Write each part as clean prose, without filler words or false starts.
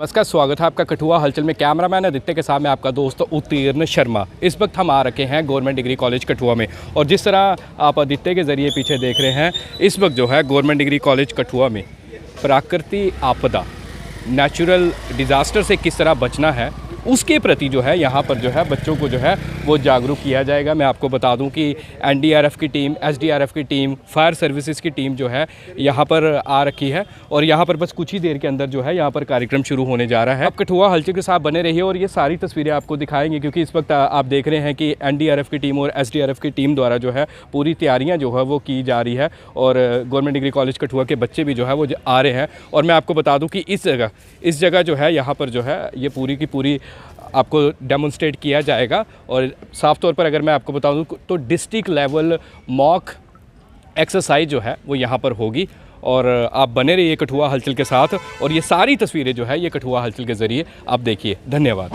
नमस्कार, स्वागत है आपका कठुआ हलचल में। कैमरामैन आदित्य के साथ में आपका दोस्त उत्तीर्ण शर्मा। इस वक्त हम आ रखे हैं गवर्नमेंट डिग्री कॉलेज कठुआ में, और जिस तरह आप आदित्य के ज़रिए पीछे देख रहे हैं, इस वक्त जो है गवर्नमेंट डिग्री कॉलेज कठुआ में प्राकृतिक आपदा, नेचुरल डिज़ास्टर से किस तरह बचना है, उसके प्रति जो है यहाँ पर जो है बच्चों को जो है वो जागरूक किया जाएगा। मैं आपको बता दूं कि एनडीआरएफ की टीम, एसडीआरएफ की टीम, फायर सर्विसेज की टीम जो है यहाँ पर आ रखी है, और यहाँ पर बस कुछ ही देर के अंदर जो है यहाँ पर कार्यक्रम शुरू होने जा रहा है। आप कठुआ हलचल के साथ बने रहिए और ये सारी तस्वीरें आपको दिखाएंगे, क्योंकि इस वक्त आप देख रहे हैं कि एनडीआरएफ की टीम और एसडीआरएफ की टीम द्वारा जो है पूरी तैयारियाँ जो है वो की जा रही है, और गवर्नमेंट डिग्री कॉलेज कठुआ के बच्चे भी जो है वो आ रहे हैं। और मैं आपको बता दूँ कि इस जगह जो है यहाँ पर जो है ये पूरी की पूरी आपको डेमोन्स्ट्रेट किया जाएगा। और साफ तौर पर अगर मैं आपको बता दूं तो डिस्ट्रिक्ट लेवल मॉक एक्सरसाइज जो है वो यहाँ पर होगी, और आप बने रहिए कठुआ हलचल के साथ, और ये सारी तस्वीरें जो है ये कठुआ हलचल के ज़रिए आप देखिए। धन्यवाद।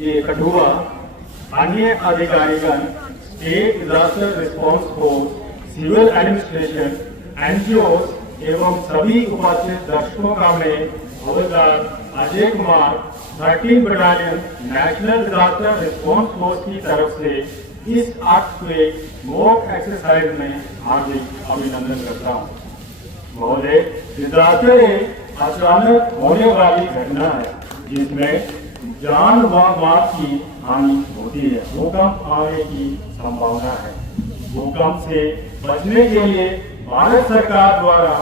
ये कठुआ अन्य अधिकारीगण, state disaster response force, civil administration, NGO एवं सभी उपस्थित दर्शकों का मैं हवलदार Ajay Kumar 13 battalion national disaster response force की तरफ से इस अर्थक्वेक मॉक एक्सरसाइज में हार्दिक अभिनंदन करता हूँ। महोदय, डिजास्टर एक अचानक होने वाली घटना है जिसमें जान व माल की हानि होती है। भूकंप आने की संभावना है। भूकंप से बचने के लिए भारत सरकार द्वारा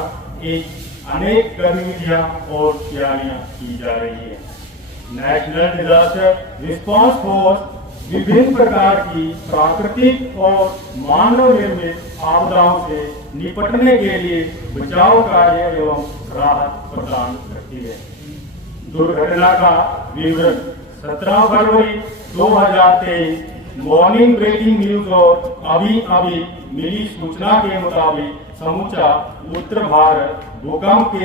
अनेक गतिविधियां और तैयारियां की जा रही है। नेशनल डिजास्टर रिस्पांस फोर्स विभिन्न प्रकार की प्राकृतिक और मानव निर्मित आपदाओं से निपटने के लिए बचाव कार्य एवं राहत प्रदान करती है। दुर्घटना का विवरण 17 फरवरी 2023 मॉर्निंग ब्रेकिंग न्यूज और अभी मिली सूचना के मुताबिक समूचा उत्तर भारत भूकंप के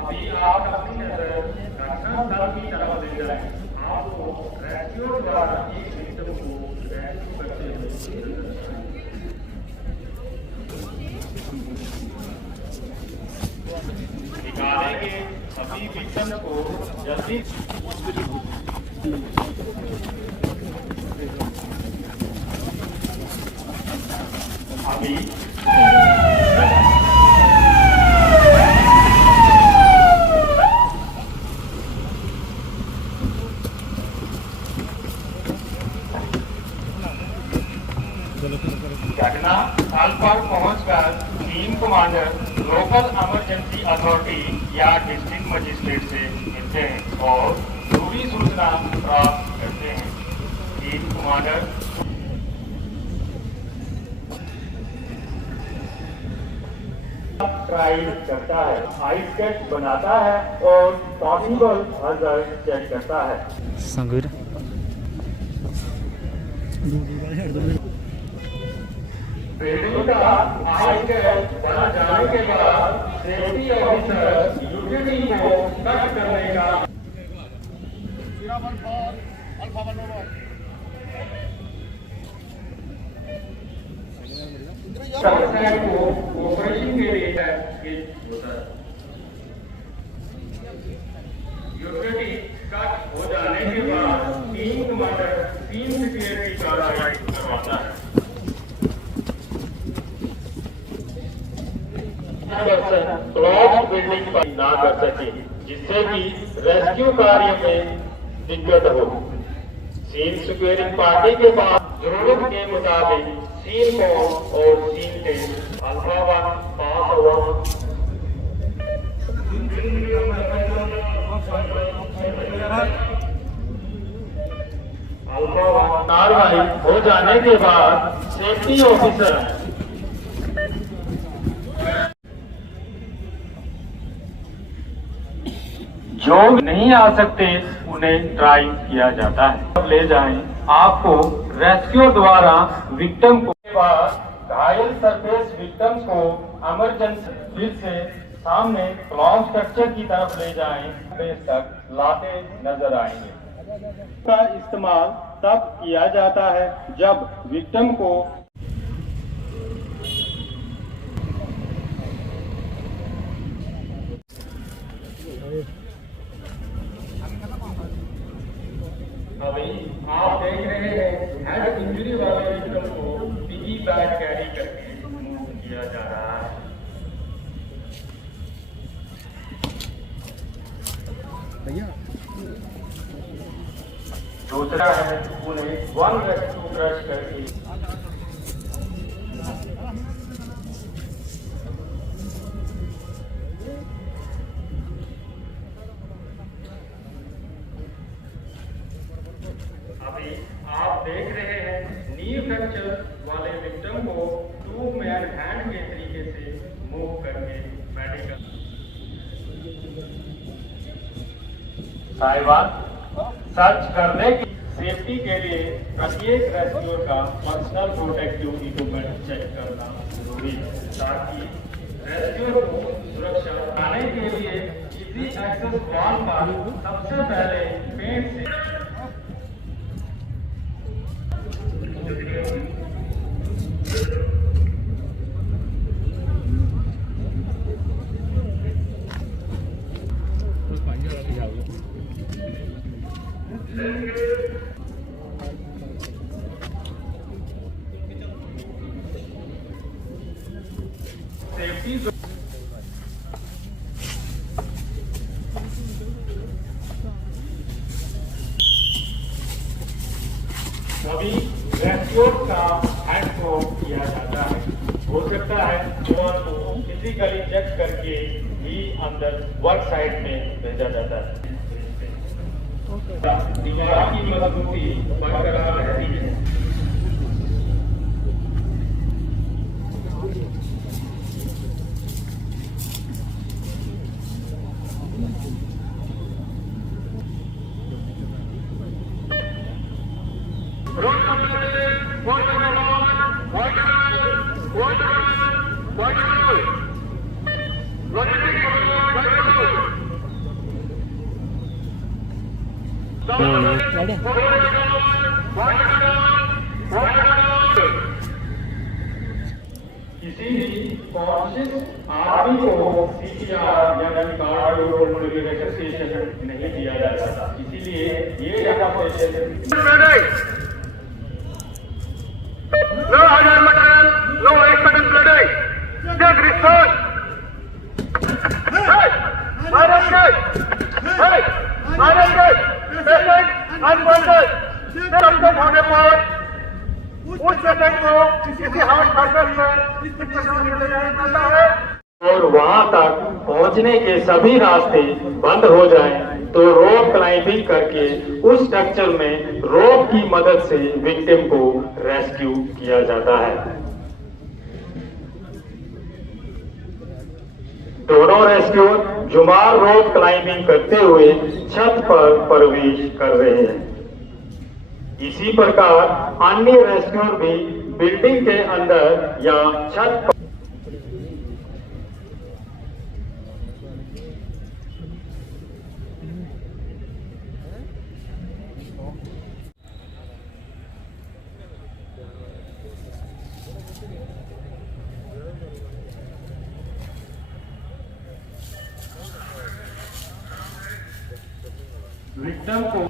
अभी आप अपनी नजर घटनास्थल की तरफ ले जाएं। आपको रेस्क्यू द्वारा एक विक्टिम को रेस्क्यू करते हुए निकालेंगे। सभी विक्टिम को जल्दी अभी घटना स्थल पर पहुंचकर team commander local emergency authority या डिस्ट्रिक्ट मजिस्ट्रेट से मिलते हैं और पूरी सूचना प्राप्त करते हैं। टीम कमांडर ट्राइड करता है, आइस स्केच बनाता है और पॉसिबल हजार्ड चेक करता है। संगीर बिल्डिंग का आइस स्केच बना जाने के बाद सेफ्टी ऑफिसर यूटिलिटी को कट करने का ऑपरेशन के लिए होता है। यूटिलिटी कट हो जाने के बाद टीम कमांडर टीम सिक्योरिटी कार्रवाई करवाता है। ब्लॉक बिल्डिंग पर ना कर सके, जिससे कि रेस्क्यू कार्य में दिक्कत हो। सीन सिक्योरिंग पार्टी के बाद जरूरत के मुताबिक सीन को और सीन के अल्फा 1 पास हुआ। अल्फा 1 कार्रवाई हो जाने के बाद सेफ्टी ऑफिसर जो नहीं आ सकते उन्हें ड्राइव किया जाता है। ले जाएं, आपको रेस्क्यू द्वारा विक्टिम को घायल सरफेस विक्टिम को इमरजेंसी फिर से सामने क्लॉज स्ट्रक्चर की तरफ ले जाएं, बेस तक लाते नजर आएंगे। का इस्तेमाल तब किया जाता है जब विक्टिम को अभी आप देख रहे हैं हेड इंजरी वाले विक्टिम को पिगी बैग कैरी करके मूव किया जा रहा है। दूसरा है उन्हें वन रेस्क्यू ब्रश करके अभी आप देख रहे हैं नी फ्रैक्चर वाले विक्टिम को टू मैन हैंड के तरीके से मूव करके मेडिकल साहिबान सर्च करने की सेफ्टी के लिए प्रत्येक रेस्क्यूअर का पर्सनल प्रोटेक्टिव इक्विपमेंट चेक करना जरूरी है ताकि रेस्क्यूअर को सुरक्षा पाने के लिए इसी एक्सेस वॉल पर सबसे पहले पेंट से सेफ्टी अभी रेस्क्यू का हैंड थ्रो किया जाता है। हो सकता है जवान को फिजिकली चेक करके ही अंदर वर्क साइट में भेजा जाता है। दीवार की मजबूती बरकरार रहती है। किसी भी कॉन्शियस आदमी को सीपीआर यानी कार्डियोपल्मोनरी रिससिटेशन नहीं दिया जाता। इसीलिए ये डेमोन्स्ट्रेशन लो हजार मटेरियल लो expert blood check research patient unconscious complete होने पर उस पेशेंट को किसी हार्ट सर्जन में ले जाया जाता है और वहां तक पहुंचने के सभी रास्ते बंद हो जाएं तो रोप क्लाइंबिंग करके उस स्ट्रक्चर में रोप की मदद से विक्टिम को रेस्क्यू किया जाता है। दोनों रेस्क्यूअर जुमार रोप क्लाइंबिंग करते हुए छत पर प्रवेश कर रहे हैं। इसी प्रकार अन्य रेस्क्यूअर भी बिल्डिंग के अंदर या छत पर विक्टिम को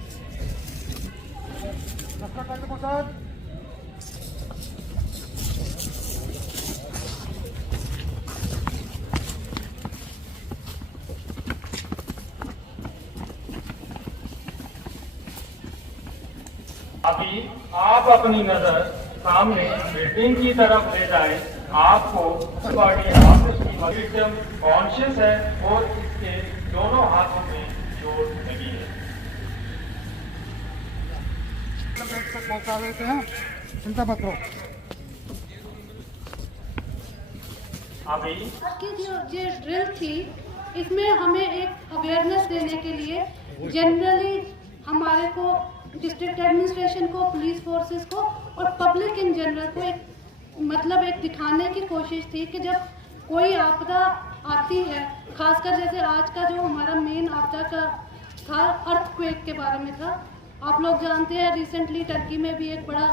अभी आप अपनी नजर सामने बिल्डिंग की तरफ ले जाएं। आपको बॉडी विक्टिम कॉन्शियस है और इसके दोनों हाथों में चोट लगी है। पहुंचा देते हैं, चिंता मत करो। अभी की जो ड्रिल थी इसमें हमें एक अवेयरनेस देने के लिए जनरली हमारे को डिस्ट्रिक्ट एडमिनिस्ट्रेशन को, पुलिस फोर्सेस को और पब्लिक इन जनरल को एक दिखाने की कोशिश थी कि जब कोई आपदा आती है, खासकर जैसे आज का जो हमारा मेन आपदा का था अर्थक्वेक के बारे में था। आप लोग जानते हैं रिसेंटली टर्की में भी एक बड़ा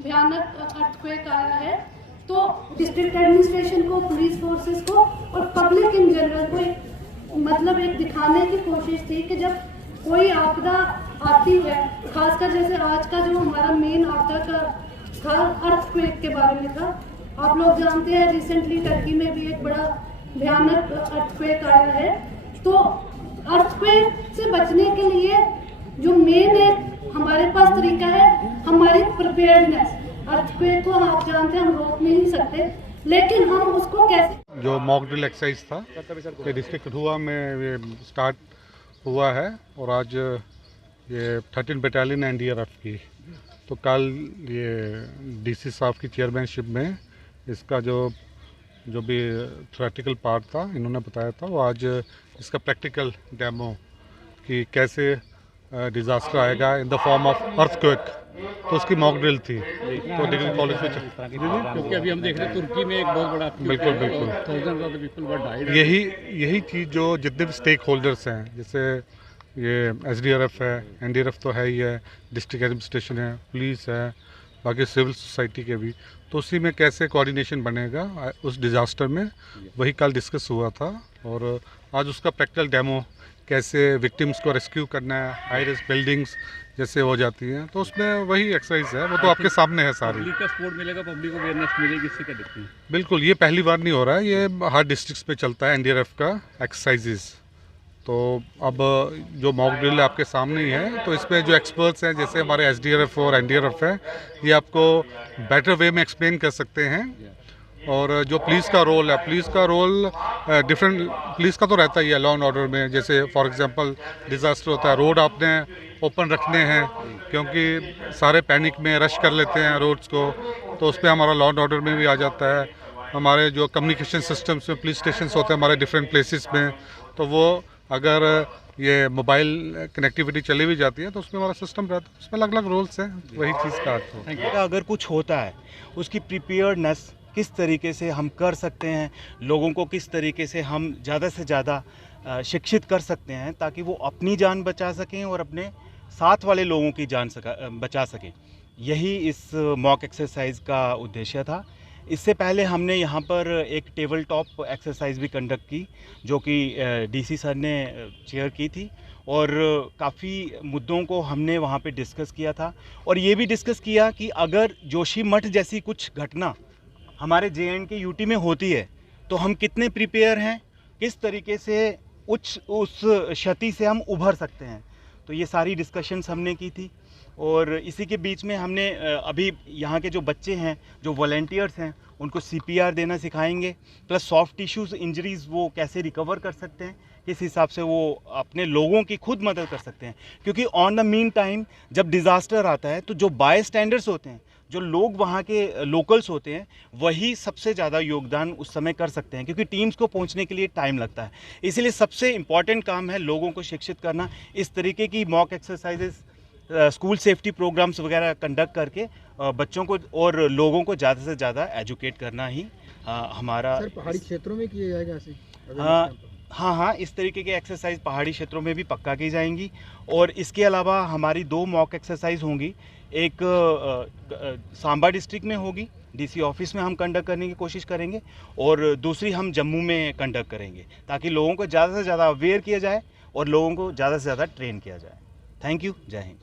भयानक अर्थक्वेक आया है। तो डिस्ट्रिक्ट एडमिनिस्ट्रेशन को, पुलिस फोर्सेस को और पब्लिक इन जनरल को एक दिखाने की कोशिश थी कि जब कोई आपदा आती है, खासकर जैसे आज का जो हमारा मेन आपदा का था अर्थक्वेक के बारे में था। आप लोग जानते हैं रिसेंटली टर्की में भी एक बड़ा भयानक अर्थक्वेक आया है। तो अर्थक्वेक से बचने के लिए जो मेन एक हमारे पास तरीका है, हमारी प्रिपेयर्डनेस। अर्थक्वेक को आप जानते हैं हम रोक नहीं सकते, लेकिन हम उसको कैसे। जो मॉक ड्रिल एक्सरसाइज था ये डिस्ट्रिक्ट कठुआ में ये स्टार्ट हुआ है और आज ये 13 बटालियन एनडीआरएफ की, तो कल ये डीसी साहब की चेयरमैनशिप में इसका जो भी थ्योरेटिकल पार्ट था इन्होंने बताया था, वो आज इसका प्रैक्टिकल डेमो कि कैसे डिज़ास्टर आएगा in the form of earthquake, तो उसकी मॉक ड्रिल थी। तो डिग्री कॉलेज में क्योंकि अभी हम देख रहे हैं तुर्की में एक बहुत बड़ा बिल्कुल thousands of people were died. यही चीज़ जो जितने भी स्टेक होल्डर्स हैं, जैसे ये एसडीआरएफ है, एनडीआरएफ तो है ही है, डिस्ट्रिक्ट एडमिनिस्ट्रेशन है, पुलिस है, बाकी सिविल सोसाइटी के भी, तो उसी में कैसे कोऑर्डिनेशन बनेगा उस डिज़ास्टर में, वही कल डिस्कस हुआ था। और आज उसका प्रैक्टिकल डेमो कैसे विक्टिम्स को रेस्क्यू करना है, हाई रिस्क बिल्डिंग्स जैसे हो जाती हैं, तो उसमें वही एक्सरसाइज है, वो तो आपके सामने है सारी। पब्लिक का सपोर्ट मिलेगा, पब्लिक को अवेयरनेस मिलेगी, इससे क्या दिखती है? बिल्कुल, ये पहली बार नहीं हो रहा है, ये हर डिस्ट्रिक्ट्स में चलता है एनडीआरएफ का एक्सरसाइजेस। तो अब जो मॉक ड्रिल आपके सामने ही है, तो इसमें जो एक्सपर्ट्स हैं जैसे हमारे एसडीआरएफ और एनडीआरएफ है, ये आपको बेटर वे में एक्सप्लेन कर सकते हैं। और जो पुलिस का रोल है, पुलिस का रोल डिफरेंट, पुलिस का तो रहता ही है लॉ एंड ऑर्डर में। जैसे फॉर एग्जांपल डिज़ास्टर होता है, रोड आपने ओपन रखने हैं, क्योंकि सारे पैनिक में रश कर लेते हैं रोड्स को, तो उस पर हमारा लॉ एंड ऑर्डर में भी आ जाता है। हमारे जो कम्युनिकेशन सिस्टम्स में पुलिस स्टेशन होते हैं हमारे डिफरेंट प्लेसेस में, तो वो अगर ये मोबाइल कनेक्टिविटी चली भी जाती है तो उसमें हमारा सिस्टम रहता है, उसमें अलग अलग रोल्स हैं, वही चीज़ का अर्थ हो। अगर कुछ होता है उसकी प्रिपेयर्डनेस किस तरीके से हम कर सकते हैं, लोगों को किस तरीके से हम ज़्यादा से ज़्यादा शिक्षित कर सकते हैं ताकि वो अपनी जान बचा सकें और अपने साथ वाले लोगों की जान बचा सकें, यही इस मॉक एक्सरसाइज का उद्देश्य था। इससे पहले हमने यहाँ पर एक टेबल टॉप एक्सरसाइज भी कंडक्ट की, जो कि डीसी सर ने चेयर की थी, और काफ़ी मुद्दों को हमने वहाँ पे डिस्कस किया था। और ये भी डिस्कस किया कि अगर जोशीमठ जैसी कुछ घटना हमारे JNK यूटी में होती है तो हम कितने प्रिपेयर हैं, किस तरीके से उस क्षति से हम उभर सकते हैं। तो ये सारी डिस्कशंस हमने की थी। और इसी के बीच में हमने अभी यहाँ के जो बच्चे हैं, जो वॉलंटियर्स हैं, उनको CPR देना सिखाएंगे, प्लस सॉफ्ट टिश्यूज़ इंजरीज़ वो कैसे रिकवर कर सकते हैं, किस हिसाब से वो अपने लोगों की खुद मदद कर सकते हैं। क्योंकि ऑन द मीन टाइम जब डिज़ास्टर आता है तो जो बाय स्टैंडर्ड्स होते हैं, जो लोग वहाँ के लोकल्स होते हैं, वही सबसे ज़्यादा योगदान उस समय कर सकते हैं, क्योंकि टीम्स को पहुँचने के लिए टाइम लगता है। इसलिए सबसे इम्पॉर्टेंट काम है लोगों को शिक्षित करना। इस तरीके की mock exercises, school safety programs वगैरह कंडक्ट करके बच्चों को और लोगों को ज़्यादा से ज़्यादा एजुकेट करना ही हमारा। सर, पहाड़ी क्षेत्रों में किया जाएगा ऐसे? हाँ, इस तरीके के एक्सरसाइज पहाड़ी क्षेत्रों में भी पक्का की जाएंगी। और इसके अलावा हमारी 2 मॉक एक्सरसाइज होंगी, एक सांबा डिस्ट्रिक्ट में होगी, डीसी ऑफिस में हम कंडक्ट करने की कोशिश करेंगे, और दूसरी हम जम्मू में कंडक्ट करेंगे, ताकि लोगों को ज़्यादा से ज़्यादा अवेयर किया जाए और लोगों को ज़्यादा से ज़्यादा ट्रेन किया जाए। थैंक यू, जय हिंद।